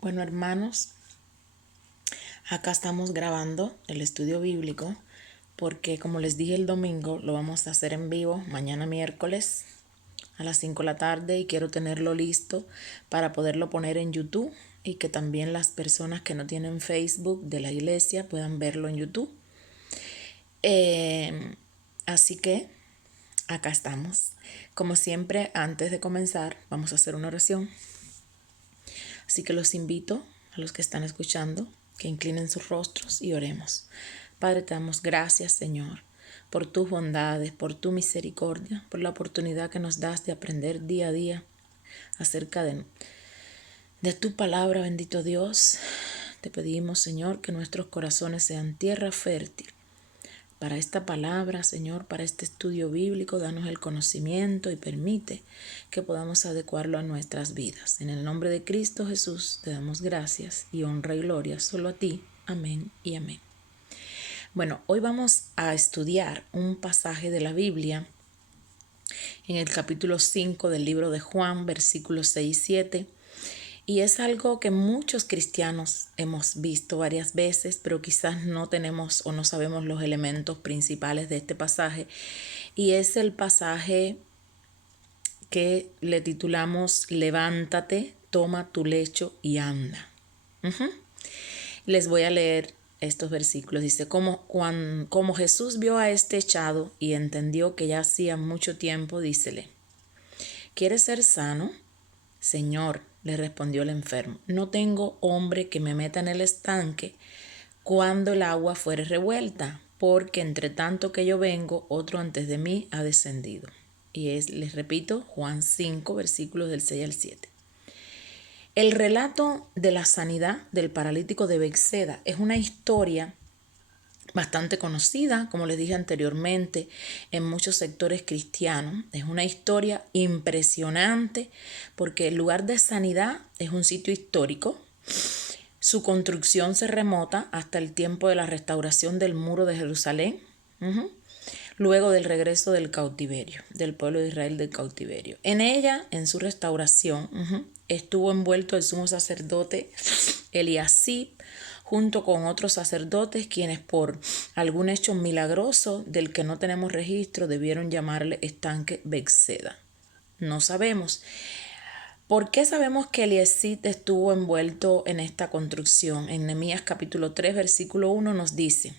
Bueno, hermanos, acá estamos grabando el estudio bíblico porque, como les dije el domingo, lo vamos a hacer en vivo mañana miércoles a las 5 de la tarde y quiero tenerlo listo para poderlo poner en YouTube y que también las personas que no tienen Facebook de la iglesia puedan verlo en YouTube. Así que acá estamos. Como siempre, antes de comenzar, vamos a hacer una oración. Así que los invito a los que están escuchando que inclinen sus rostros y oremos. Padre, te damos gracias, Señor, por tus bondades, por tu misericordia, por la oportunidad que nos das de aprender día a día acerca de tu palabra, bendito Dios. Te pedimos, Señor, que nuestros corazones sean tierra fértil para esta palabra, Señor, para este estudio bíblico. Danos el conocimiento y permite que podamos adecuarlo a nuestras vidas. En el nombre de Cristo Jesús te damos gracias y honra y gloria solo a ti. Amén y amén. Bueno, hoy vamos a estudiar un pasaje de la Biblia en el capítulo 5 del libro de Juan, versículos 6 y 7. Y es algo que muchos cristianos hemos visto varias veces, pero quizás no tenemos o no sabemos los elementos principales de este pasaje. Y es el pasaje que le titulamos Levántate, toma tu lecho y anda. Les voy a leer estos versículos. Dice, como Jesús vio a este echado y entendió que ya hacía mucho tiempo, dícele, ¿quieres ser sano? Señor, le respondió el enfermo, no tengo hombre que me meta en el estanque cuando el agua fuere revuelta, porque entre tanto que yo vengo, otro antes de mí ha descendido. Y les repito, Juan 5, versículos del 6 al 7. El relato de la sanidad del paralítico de Bethesda es una historia bastante conocida, como les dije anteriormente, en muchos sectores cristianos. Es una historia impresionante porque el lugar de sanidad es un sitio histórico. Su construcción se remota hasta el tiempo de la restauración del muro de Jerusalén, luego del regreso del cautiverio, del pueblo de Israel del cautiverio. En ella, en su restauración, estuvo envuelto el sumo sacerdote Eliasib, junto con otros sacerdotes quienes por algún hecho milagroso del que no tenemos registro debieron llamarle estanque Bethesda. No sabemos. ¿Por qué sabemos que Eliasib estuvo envuelto en esta construcción? En Nehemías capítulo 3, versículo 1 nos dice,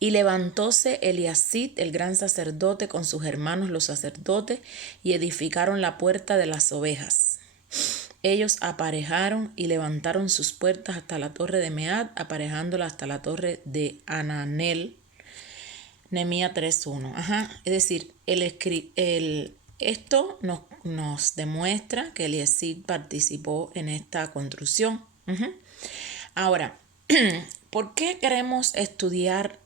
y levantóse Eliasib, el gran sacerdote, con sus hermanos los sacerdotes, y edificaron la puerta de las ovejas. Ellos aparejaron y levantaron sus puertas hasta la torre de Mead, aparejándola hasta la torre de Ananel. Nehemías 3:1. Es decir, esto nos demuestra que Eliasib participó en esta construcción. Ahora, ¿por qué queremos estudiar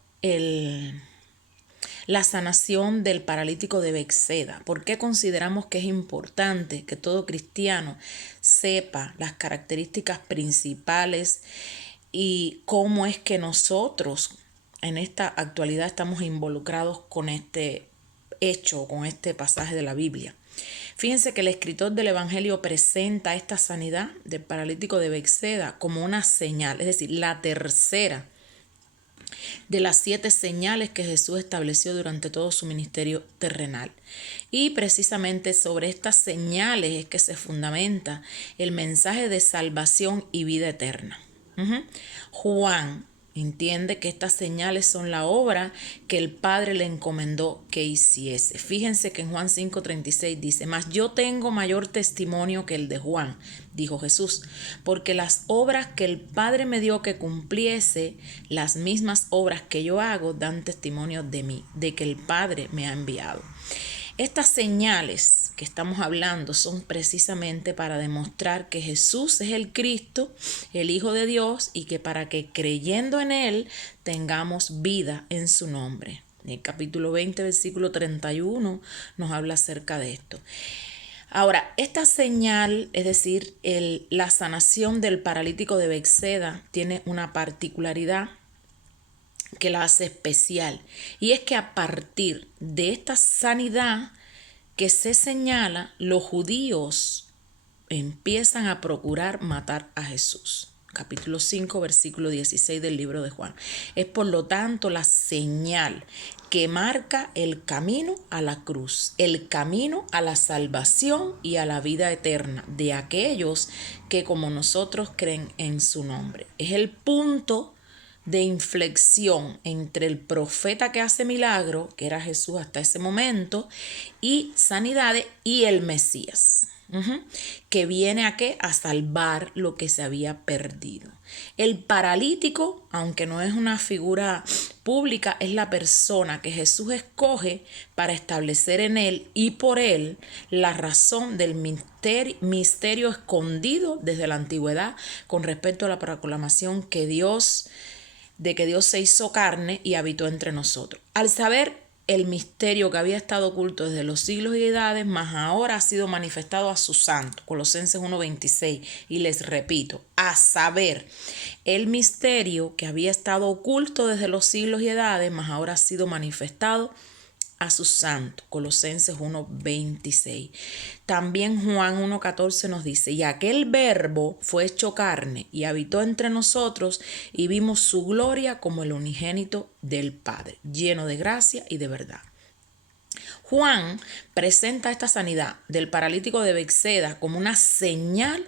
la sanación del paralítico de Bethesda? ¿Por qué consideramos que es importante que todo cristiano sepa las características principales y cómo es que nosotros en esta actualidad estamos involucrados con este hecho, con este pasaje de la Biblia? Fíjense que el escritor del Evangelio presenta esta sanidad del paralítico de Bethesda como una señal, es decir, la tercera de las 7 señales que Jesús estableció durante todo su ministerio terrenal. Y precisamente sobre estas señales es que se fundamenta el mensaje de salvación y vida eterna. Juan entiende que estas señales son la obra que el Padre le encomendó que hiciese. Fíjense que en Juan 5:36 dice, mas yo tengo mayor testimonio que el de Juan, dijo Jesús, porque las obras que el Padre me dio que cumpliese, las mismas obras que yo hago, dan testimonio de mí, de que el Padre me ha enviado. Estas señales que estamos hablando son precisamente para demostrar que Jesús es el Cristo, el Hijo de Dios, y que para que creyendo en Él tengamos vida en su nombre. En el capítulo 20, versículo 31 nos habla acerca de esto. Ahora, esta señal, es decir, la sanación del paralítico de Bethesda, tiene una particularidad que la hace especial, y es que a partir de esta sanidad que se señala, los judíos empiezan a procurar matar a Jesús. Capítulo 5, versículo 16 del libro de Juan. Es por lo tanto la señal que marca el camino a la cruz, el camino a la salvación y a la vida eterna de aquellos que como nosotros creen en su nombre. Es el punto de inflexión entre el profeta que hace milagro, que era Jesús hasta ese momento, y sanidades, y el Mesías. Que viene a qué? A salvar lo que se había perdido. El paralítico, aunque no es una figura pública, es la persona que Jesús escoge para establecer en él y por él la razón del misterio escondido desde la antigüedad con respecto a la proclamación de que Dios se hizo carne y habitó entre nosotros. Al saber el misterio que había estado oculto desde los siglos y edades, mas ahora ha sido manifestado a sus santos. Colosenses 1:26. Y les repito, a saber, el misterio que había estado oculto desde los siglos y edades, mas ahora ha sido manifestado a sus santos. Colosenses 1:26. También Juan 1:14 nos dice, y aquel verbo fue hecho carne y habitó entre nosotros y vimos su gloria como el unigénito del Padre, lleno de gracia y de verdad. Juan presenta esta sanidad del paralítico de Bethsaida como una señal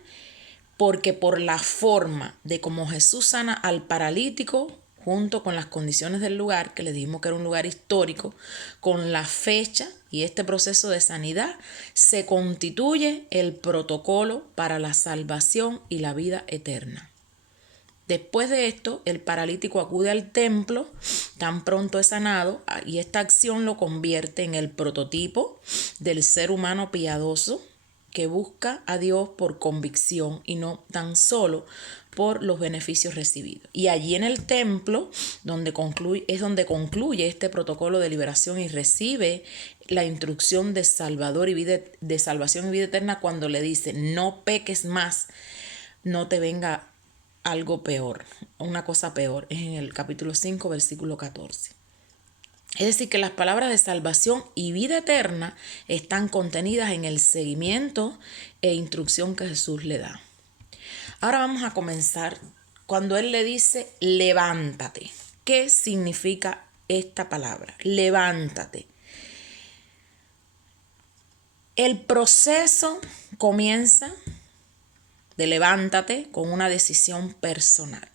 porque por la forma de cómo Jesús sana al paralítico, junto con las condiciones del lugar, que le dijimos que era un lugar histórico, con la fecha y este proceso de sanidad, se constituye el protocolo para la salvación y la vida eterna. Después de esto, el paralítico acude al templo, tan pronto es sanado, y esta acción lo convierte en el prototipo del ser humano piadoso que busca a Dios por convicción y no tan solo por los beneficios recibidos. Y allí en el templo donde concluye este protocolo de liberación y recibe la instrucción de salvación y vida eterna cuando le dice, no peques más, no te venga algo peor, una cosa peor. Es en el capítulo 5, versículo 14. Es decir, que las palabras de salvación y vida eterna están contenidas en el seguimiento e instrucción que Jesús le da. Ahora vamos a comenzar cuando Él le dice, levántate. ¿Qué significa esta palabra? Levántate. El proceso comienza de levántate con una decisión personal.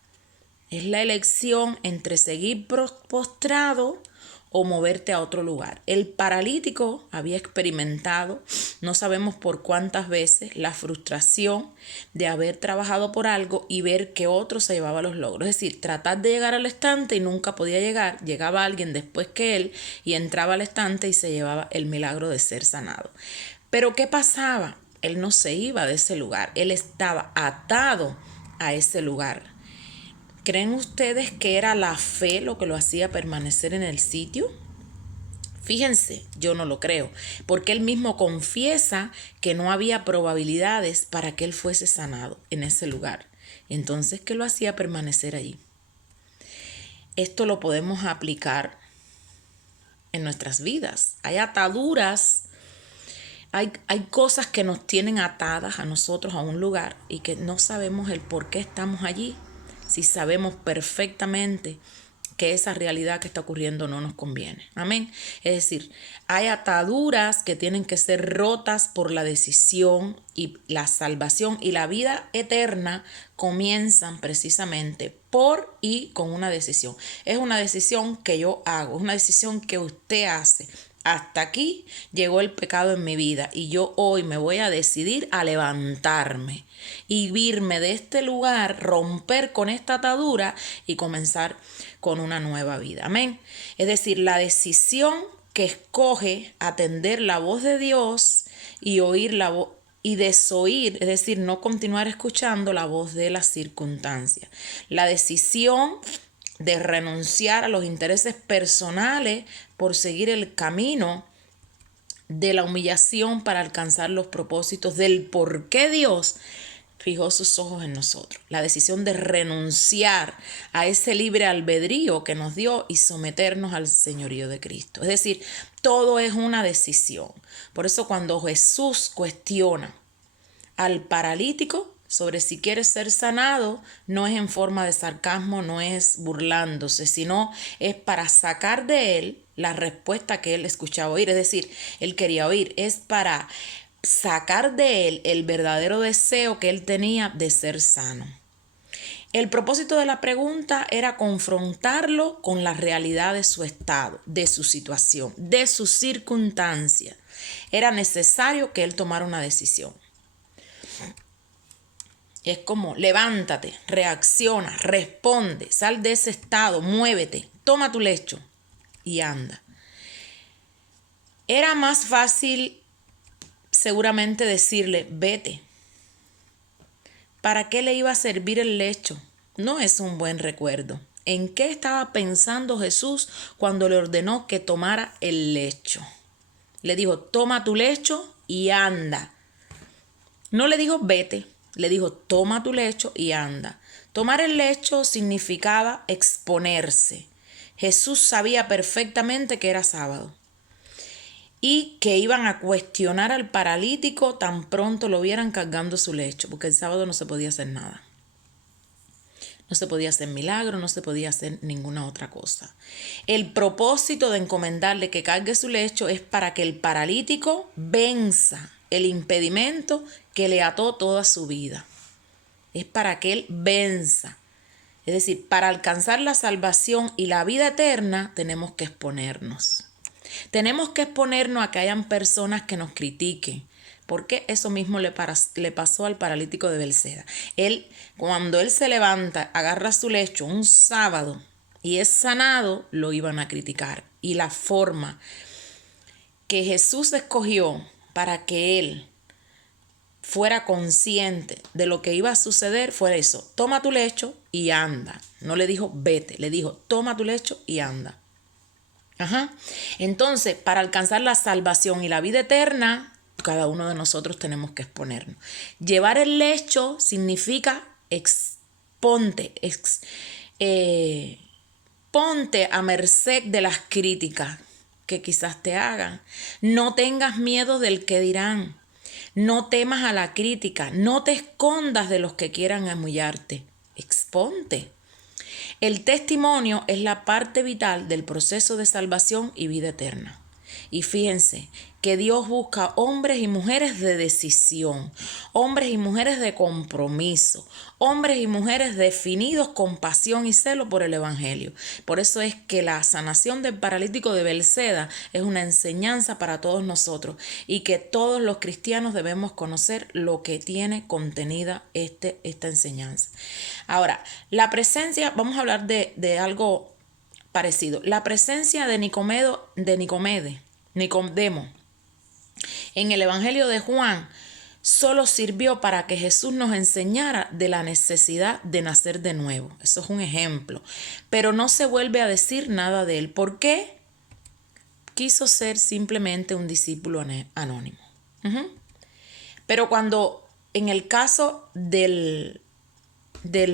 Es la elección entre seguir postrado o moverte a otro lugar. El paralítico había experimentado, no sabemos por cuántas veces, la frustración de haber trabajado por algo y ver que otro se llevaba los logros. Es decir, tratar de llegar al estante y nunca podía llegar. Llegaba alguien después que él y entraba al estante y se llevaba el milagro de ser sanado. Pero ¿qué pasaba? Él no se iba de ese lugar. Él estaba atado a ese lugar. ¿Creen ustedes que era la fe lo que lo hacía permanecer en el sitio? Fíjense, yo no lo creo, porque él mismo confiesa que no había probabilidades para que él fuese sanado en ese lugar. Entonces, ¿qué lo hacía permanecer allí? Esto lo podemos aplicar en nuestras vidas. Hay ataduras, hay cosas que nos tienen atadas a nosotros a un lugar y que no sabemos el por qué estamos allí. Si sabemos perfectamente que esa realidad que está ocurriendo no nos conviene. Amén. Es decir, hay ataduras que tienen que ser rotas por la decisión, y la salvación y la vida eterna comienzan precisamente por y con una decisión. Es una decisión que yo hago, es una decisión que usted hace. Hasta aquí llegó el pecado en mi vida y yo hoy me voy a decidir a levantarme y irme de este lugar, romper con esta atadura y comenzar con una nueva vida. Amén. Es decir, la decisión que escoge atender la voz de Dios y oír la voz y desoír, es decir, no continuar escuchando la voz de las circunstancias. La decisión de renunciar a los intereses personales por seguir el camino de la humillación para alcanzar los propósitos del por qué Dios fijó sus ojos en nosotros. La decisión de renunciar a ese libre albedrío que nos dio y someternos al señorío de Cristo. Es decir, todo es una decisión. Por eso cuando Jesús cuestiona al paralítico sobre si quiere ser sanado, no es en forma de sarcasmo, no es burlándose, sino es para sacar de él la respuesta que él escuchaba oír. Es decir, él quería oír, es para sacar de él el verdadero deseo que él tenía de ser sano. El propósito de la pregunta era confrontarlo con la realidad de su estado, de su situación, de sus circunstancias. Era necesario que él tomara una decisión. Es como, levántate, reacciona, responde, sal de ese estado, muévete, toma tu lecho y anda. Era más fácil seguramente decirle, vete. ¿Para qué le iba a servir el lecho? No es un buen recuerdo. ¿En qué estaba pensando Jesús cuando le ordenó que tomara el lecho? Le dijo, toma tu lecho y anda. No le dijo, vete. Le dijo, toma tu lecho y anda. Tomar el lecho significaba exponerse. Jesús sabía perfectamente que era sábado y que iban a cuestionar al paralítico tan pronto lo vieran cargando su lecho, porque el sábado no se podía hacer nada. No se podía hacer milagro, no se podía hacer ninguna otra cosa. El propósito de encomendarle que cargue su lecho es para que el paralítico venza el impedimento que le ató toda su vida. Es para que él venza. Es decir, para alcanzar la salvación y la vida eterna tenemos que exponernos. Tenemos que exponernos a que hayan personas que nos critiquen. Porque eso mismo le pasó al paralítico de Bethesda. Cuando él se levanta, agarra su lecho un sábado y es sanado, lo iban a criticar. Y la forma que Jesús escogió para que él fuera consciente de lo que iba a suceder fue eso. Toma tu lecho y anda. No le dijo vete, le dijo toma tu lecho y anda. Entonces, para alcanzar la salvación y la vida eterna, cada uno de nosotros tenemos que exponernos. Llevar el lecho significa ponte a merced de las críticas que quizás te hagan. No tengas miedo del que dirán. No temas a la crítica. No te escondas de los que quieran humillarte. Exponte. El testimonio es la parte vital del proceso de salvación y vida eterna. Y fíjense que Dios busca hombres y mujeres de decisión, hombres y mujeres de compromiso, hombres y mujeres definidos con pasión y celo por el Evangelio. Por eso es que la sanación del paralítico de Bethesda es una enseñanza para todos nosotros y que todos los cristianos debemos conocer lo que tiene contenida esta enseñanza. Ahora, la presencia, vamos a hablar de algo parecido. La presencia de Nicodemo en el Evangelio de Juan solo sirvió para que Jesús nos enseñara de la necesidad de nacer de nuevo. Eso es un ejemplo. Pero no se vuelve a decir nada de él. ¿Por qué? Quiso ser simplemente un discípulo anónimo. Pero cuando en el caso del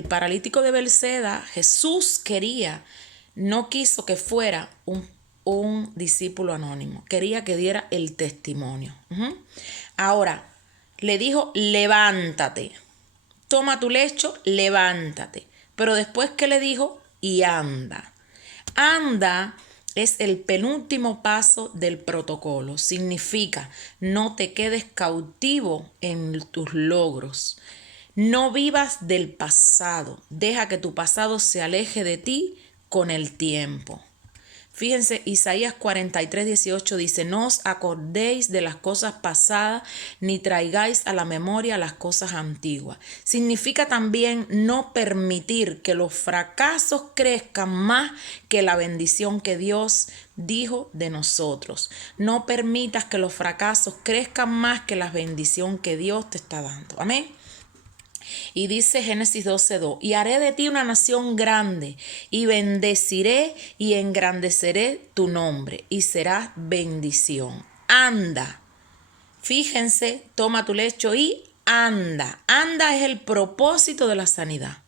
paralítico de Bethesda, Jesús no quiso que fuera un discípulo anónimo. Quería que diera el testimonio. Ahora, le dijo, levántate. Toma tu lecho, levántate. Pero después que le dijo, y anda. Anda es el penúltimo paso del protocolo. Significa, no te quedes cautivo en tus logros. No vivas del pasado. Deja que tu pasado se aleje de ti con el tiempo. Fíjense, Isaías 43:18 dice, no os acordéis de las cosas pasadas, ni traigáis a la memoria las cosas antiguas. Significa también no permitir que los fracasos crezcan más que la bendición que Dios dijo de nosotros. No permitas que los fracasos crezcan más que la bendición que Dios te está dando. Amén. Y dice Génesis 12:2, y haré de ti una nación grande, y bendeciré y engrandeceré tu nombre, y serás bendición. Anda. Fíjense, toma tu lecho y anda. Anda es el propósito de la sanidad.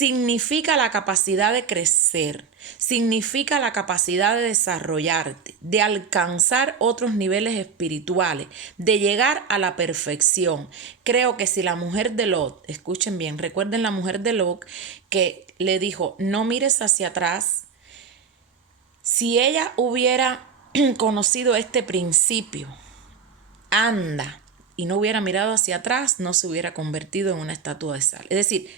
significa la capacidad de crecer, significa la capacidad de desarrollarte, de alcanzar otros niveles espirituales, de llegar a la perfección. Creo que si la mujer de Lot, escuchen bien, recuerden la mujer de Lot que le dijo, no mires hacia atrás. Si ella hubiera conocido este principio, anda, y no hubiera mirado hacia atrás, no se hubiera convertido en una estatua de sal. Es decir,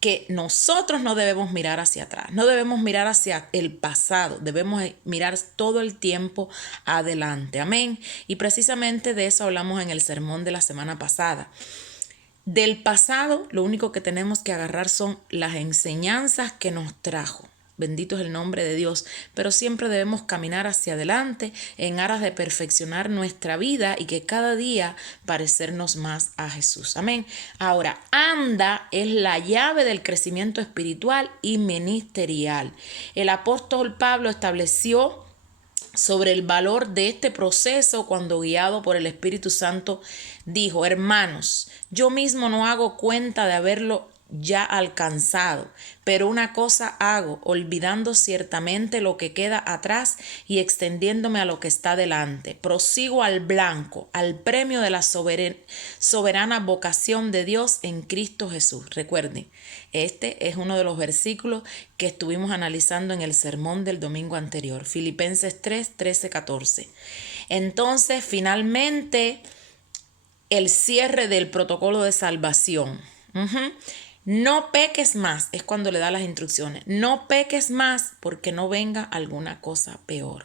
que nosotros no debemos mirar hacia atrás, no debemos mirar hacia el pasado, debemos mirar todo el tiempo adelante. Amén. Y precisamente de eso hablamos en el sermón de la semana pasada. Del pasado, lo único que tenemos que agarrar son las enseñanzas que nos trajo. Bendito es el nombre de Dios, pero siempre debemos caminar hacia adelante en aras de perfeccionar nuestra vida y que cada día parecernos más a Jesús. Amén. Ahora, anda es la llave del crecimiento espiritual y ministerial. El apóstol Pablo estableció sobre el valor de este proceso cuando, guiado por el Espíritu Santo, dijo: hermanos, yo mismo no hago cuenta de haberlo ya alcanzado, pero una cosa hago, olvidando ciertamente lo que queda atrás y extendiéndome a lo que está delante. Prosigo al blanco, al premio de la soberana vocación de Dios en Cristo Jesús. Recuerden, este es uno de los versículos que estuvimos analizando en el sermón del domingo anterior, Filipenses 3, 13, 14. Entonces, finalmente, el cierre del protocolo de salvación. No peques más, es cuando le da las instrucciones. No peques más porque no venga alguna cosa peor.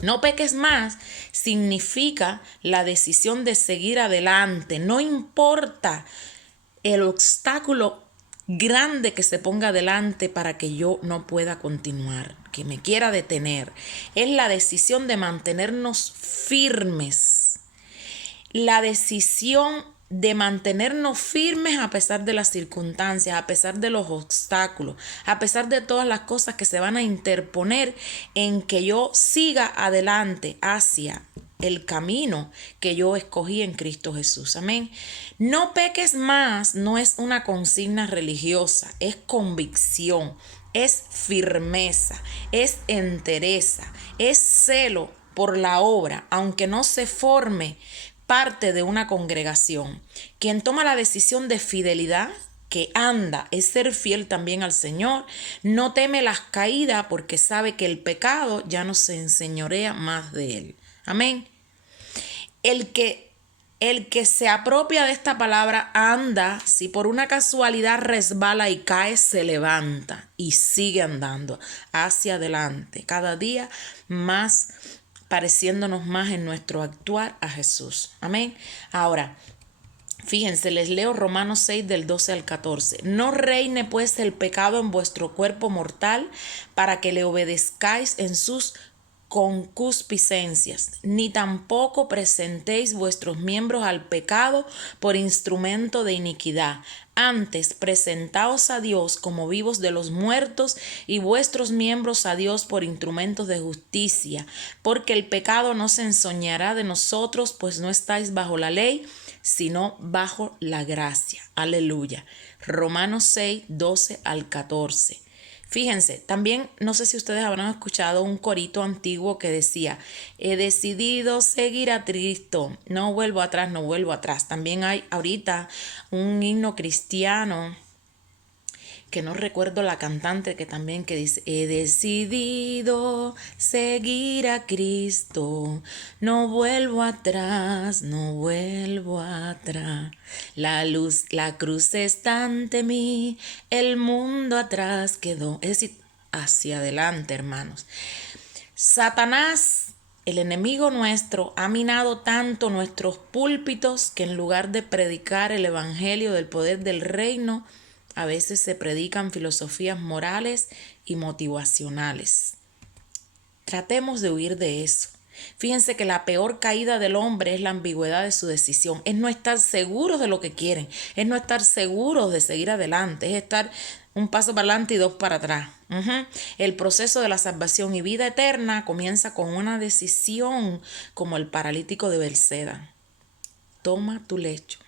No peques más significa la decisión de seguir adelante. No importa el obstáculo grande que se ponga delante para que yo no pueda continuar, que me quiera detener. Es la decisión de mantenernos firmes. La decisión de mantenernos firmes a pesar de las circunstancias, a pesar de los obstáculos, a pesar de todas las cosas que se van a interponer en que yo siga adelante hacia el camino que yo escogí en Cristo Jesús. Amén. No peques más no es una consigna religiosa, es convicción, es firmeza, es entereza, es celo por la obra, aunque no se forme parte de una congregación. Quien toma la decisión de fidelidad, que anda, es ser fiel también al Señor, no teme las caídas porque sabe que el pecado ya no se enseñorea más de él. Amén. El que se apropia de esta palabra anda, si por una casualidad resbala y cae, se levanta y sigue andando hacia adelante, cada día más pareciéndonos más en nuestro actuar a Jesús. Amén. Ahora, fíjense, les leo Romanos 6 del 12 al 14. No reine pues el pecado en vuestro cuerpo mortal para que le obedezcáis en sus concupiscencias, ni tampoco presentéis vuestros miembros al pecado por instrumento de iniquidad. Antes, presentaos a Dios como vivos de los muertos y vuestros miembros a Dios por instrumentos de justicia, porque el pecado no se ensoñará de nosotros, pues no estáis bajo la ley, sino bajo la gracia. Aleluya. Romanos 6, 12 al 14. Fíjense, también no sé si ustedes habrán escuchado un corito antiguo que decía: he decidido seguir a Cristo, no vuelvo atrás, no vuelvo atrás. También hay ahorita un himno cristiano que no recuerdo la cantante que también que dice: he decidido seguir a Cristo, no vuelvo atrás, no vuelvo atrás. La cruz está ante mí, el mundo atrás quedó. Es decir, hacia adelante, hermanos. Satanás, el enemigo nuestro, ha minado tanto nuestros púlpitos que en lugar de predicar el evangelio del poder del reino, a veces se predican filosofías morales y motivacionales. Tratemos de huir de eso. Fíjense que la peor caída del hombre es la ambigüedad de su decisión. Es no estar seguros de lo que quieren. Es no estar seguros de seguir adelante. Es estar un paso para adelante y dos para atrás. El proceso de la salvación y vida eterna comienza con una decisión, como el paralítico de Bethesda. Toma tu lecho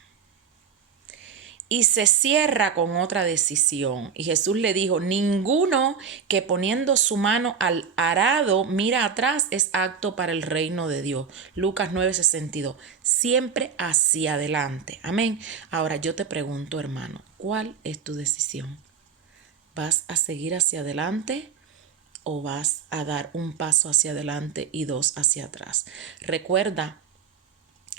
y se cierra con otra decisión. Y Jesús le dijo, ninguno que poniendo su mano al arado mira atrás es apto para el reino de Dios. Lucas 9:62. Siempre hacia adelante. Amén. Ahora yo te pregunto, hermano, ¿cuál es tu decisión? ¿Vas a seguir hacia adelante o vas a dar un paso hacia adelante y dos hacia atrás? Recuerda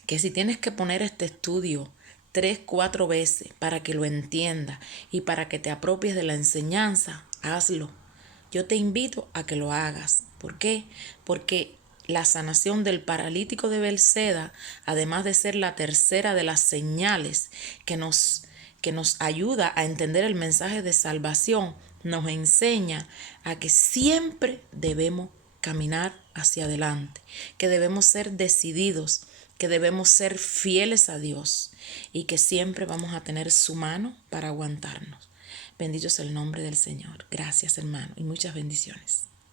que si tienes que poner este estudio 3, 4 veces para que lo entiendas y para que te apropies de la enseñanza, hazlo. Yo te invito a que lo hagas. ¿Por qué? Porque la sanación del paralítico de Bethesda, además de ser la tercera de las señales que nos ayuda a entender el mensaje de salvación, nos enseña a que siempre debemos caminar hacia adelante, que debemos ser decididos, que debemos ser fieles a Dios y que siempre vamos a tener su mano para aguantarnos. Bendito es el nombre del Señor. Gracias, hermano, y muchas bendiciones.